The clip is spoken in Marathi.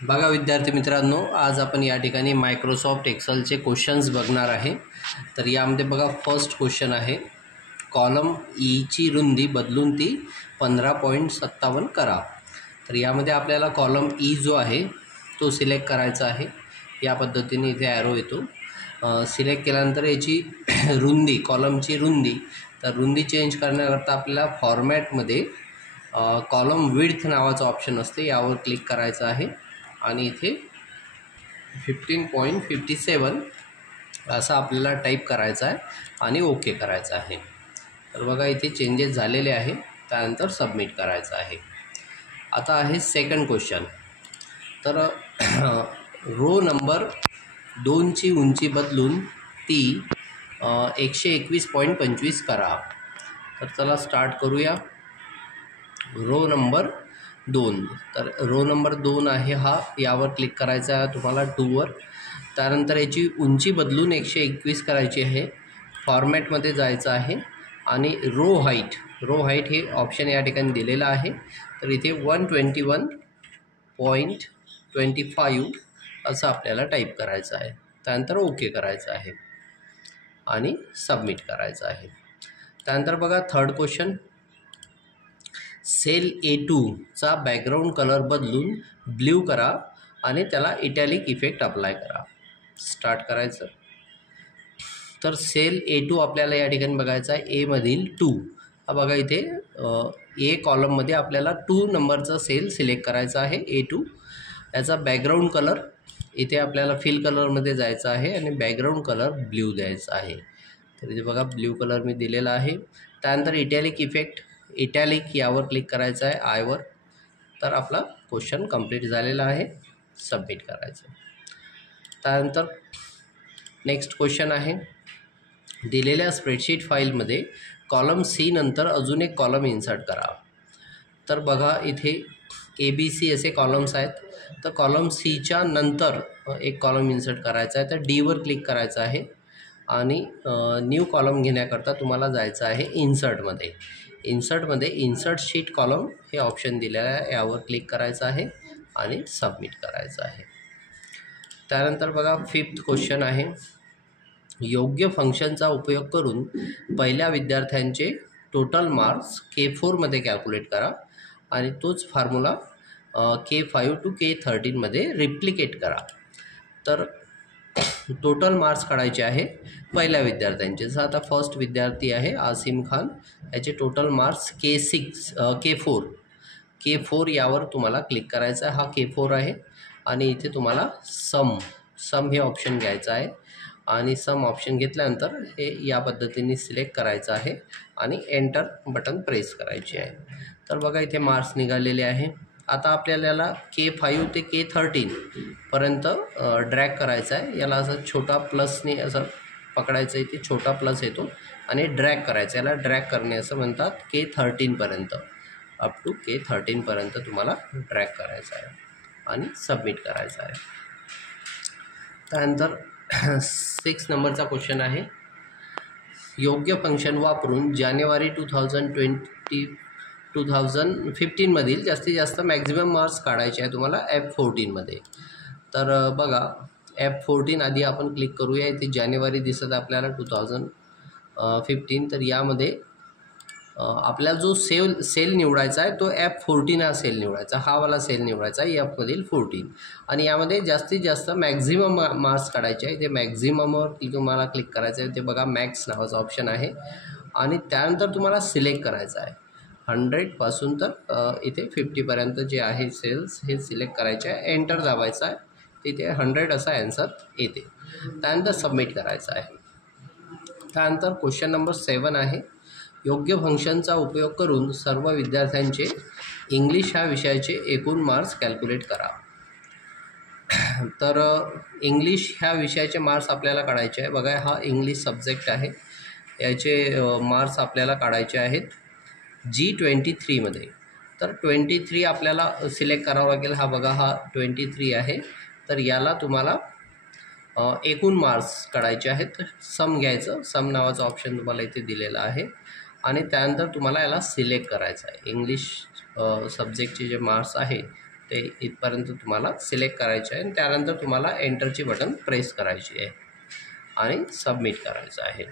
बघा विद्यार्थी मित्रांनो, आज आपण या ठिकाणी मायक्रोसॉफ्ट एक्सेलचे क्वेश्चन्स बघणार आहे। तर यामध्ये बघा फर्स्ट क्वेश्चन आहे, कॉलम ईची रुंदी बदलून ती 15.57 करा। तर यामध्ये आपल्याला कॉलम ई जो आहे तो सिलेक्ट करायचा आहे। या पद्धतीने इथे ॲरो येतो, सिलेक्ट केल्यानंतर याची रुंदी, कॉलमची रुंदी, तर रुंदी चेंज करण्याकरता आपल्याला फॉर्मॅटमध्ये कॉलम विड्थ नावाचं ऑप्शन असते, यावर क्लिक करायचं आहे आणि इथे 15.57 असं आपल्याला टाईप करायचं आहे आणि ओके करायचं आहे। तर बघा इथे चेंजेस झालेले आहे, त्यानंतर सबमिट करायचं आहे। आता आहे सेकंड क्वेश्चन। तर रो नंबर 2ची उंची बदलून ती 121.25 करा। तर चला स्टार्ट करूया। रो नंबर 2, तर रो नंबर 2 आहे हा, यावर क्लिक करायचा आहे तुम्हाला 2 वर। त्यानंतर याची उंची बदलून 121 करायची आहे, फॉर्मॅटमध्ये जायचं आहे आणि रो हाईट हे ऑप्शन या ठिकाणी दिलेलं आहे। तर इथे 121.25 असं आपल्याला टाईप करायचं आहे, त्यानंतर ओके करायचं आहे आणि सबमिट करायचं आहे। त्यानंतर बघा थर्ड क्वेश्चन, सेल A2चा बॅकग्राऊंड कलर बदलून ब्ल्यू करा आणि त्याला इटॅलिक इफेक्ट अप्लाय करा। स्टार्ट करायचं। तर सेल A2 आपल्याला या ठिकाणी बघायचा आहे, ए मधील 2 हा बघा इथे ए कॉलममध्ये आपल्याला 2 नंबरचा सेल सिलेक्ट करायचा आहे, A2। याचा बॅकग्राऊंड कलर इथे आपल्याला फिल कलरमध्ये जायचं आहे आणि बॅकग्राऊंड कलर ब्ल्यू द्यायचा आहे। तर इथे बघा ब्ल्यू कलर मी दिलेला आहे। त्यानंतर इटॅलिक इफेक्ट, इटॅलिक यावर क्लिक करायचं आहे आयवर। तर आपला क्वेश्चन कंप्लीट झालेला आहे, सबमिट करायचं। त्यानंतर नेक्स्ट क्वेश्चन आहे, दिलेल्या स्प्रेडशीट फाईलमध्ये कॉलम सी नंतर अजून एक कॉलम इन्सर्ट करा। तर बघा इथे ABC असे कॉलम्स आहेत, तर कॉलम सीच्या नंतर एक कॉलम इन्सर्ट करायचा आहे। तर डीवर क्लिक करायचं आहे आणि न्यू कॉलम घेण्याकरता तुम्हाला जायचं आहे इन्सर्टमध्ये। इन्सर्ट शीट कॉलम हे ऑप्शन दिलेलं आहे, यावर क्लिक करायचं आहे आणि सबमिट करायचं आहे। त्यानंतर बघा फिफ्थ क्वेश्चन आहे, योग्य फंक्शनचा उपयोग करून पहिल्या विद्यार्थ्यांचे टोटल मार्क्स K4 मध्ये कॅल्क्युलेट करा आणि तोच फॉर्म्युला K5 to K13 मध्ये रिप्लिकेट करा। तर टोटल मार्क्स काढायचे आहे पहिल्या विद्यार्थ्यांचे। जसं आता फर्स्ट विद्यार्थी आहे आसिम खान, याचे टोटल मार्क्स K4 यावर तुम्हाला क्लिक करायचं आहे, हा K4 आहे आणि इथे तुम्हाला सम हे ऑप्शन घ्यायचं आहे आणि सम ऑप्शन घेतल्यानंतर हे या पद्धतीने सिलेक्ट करायचं आहे आणि एंटर बटन प्रेस करायचे आहे। तर बघा इथे मार्क्स निघालेले आहे। आता आपल्याला K5 ते K13 पर्यंत ड्रॅग करायचा आहे। याला असं छोटा प्लसने असं पकडायचं, इथे छोटा प्लस येतो आणि ड्रॅग करायचं, याला ड्रॅग करणे असं म्हणतात। K13 पर्यंत, अप टू K13 पर्यंत तुम्हाला ड्रॅग करायचं आहे आणि सबमिट करायचं आहे। त्यानंतर 6 नंबरचा क्वेश्चन आहे, योग्य फंक्शन वापरून जानेवारी 2015 मधील जास्तीत जास्त मॅक्झिमम मार्क्स काढायचे आहे तुम्हाला F14 मध्ये। तर बघा F14 आधी आपण क्लिक करूया। इथे जानेवारी दिसत आपल्याला 2015। तर यामध्ये आपल्याला जो सेल निवडायचा आहे तो F14 हा सेल निवडायचा, हा वाला सेल निवडायचा आहे F मधील 14 आणि यामध्ये जास्तीत जास्त मॅक्झिमम मार्क्स काढायचे आहे। इथे मॅक्झिममवर तुम्हाला क्लिक करायचं आहे, ते बघा मॅक्स नावाचा ऑप्शन आहे आणि त्यानंतर तुम्हाला सिलेक्ट करायचं आहे 100 पासून तर इथे 50 पर्यंत जे आहे सेल्स हे सिलेक्ट करायचे आहे, एंटर दाबायचं आहे, तिथे 100 असा ॲन्सर येते। त्यानंतर सबमिट करायचं आहे। त्यानंतर क्वेश्चन नंबर 7 आहे, योग्य फंक्शनचा उपयोग करून सर्व विद्यार्थ्यांचे इंग्लिश ह्या विषयाचे एकूण मार्क्स कॅल्क्युलेट करा। तर इंग्लिश ह्या विषयाचे मार्क्स आपल्याला काढायचे आहे। बघा हा इंग्लिश सब्जेक्ट आहे, याचे मार्क्स आपल्याला काढायचे आहेत G23 मध्ये। तर 23 आपल्याला सिलेक्ट करावं लागेल, हा बघा हा 23 आहे। तर याला तुम्हाला एकूण मार्क्स काढायचे आहेत। सम घ्यायचं, सम नावाचं ऑप्शन तुम्हाला इथे दिलेलं आहे आणि त्यानंतर तुम्हाला याला सिलेक्ट करायचं आहे। इंग्लिश सब्जेक्टचे जे मार्क्स आहे ते इथपर्यंत तुम्हाला सिलेक्ट करायचे आहे आणि त्यानंतर तुम्हाला एंटरची बटन प्रेस करायची आहे आणि सबमिट करायचं आहे.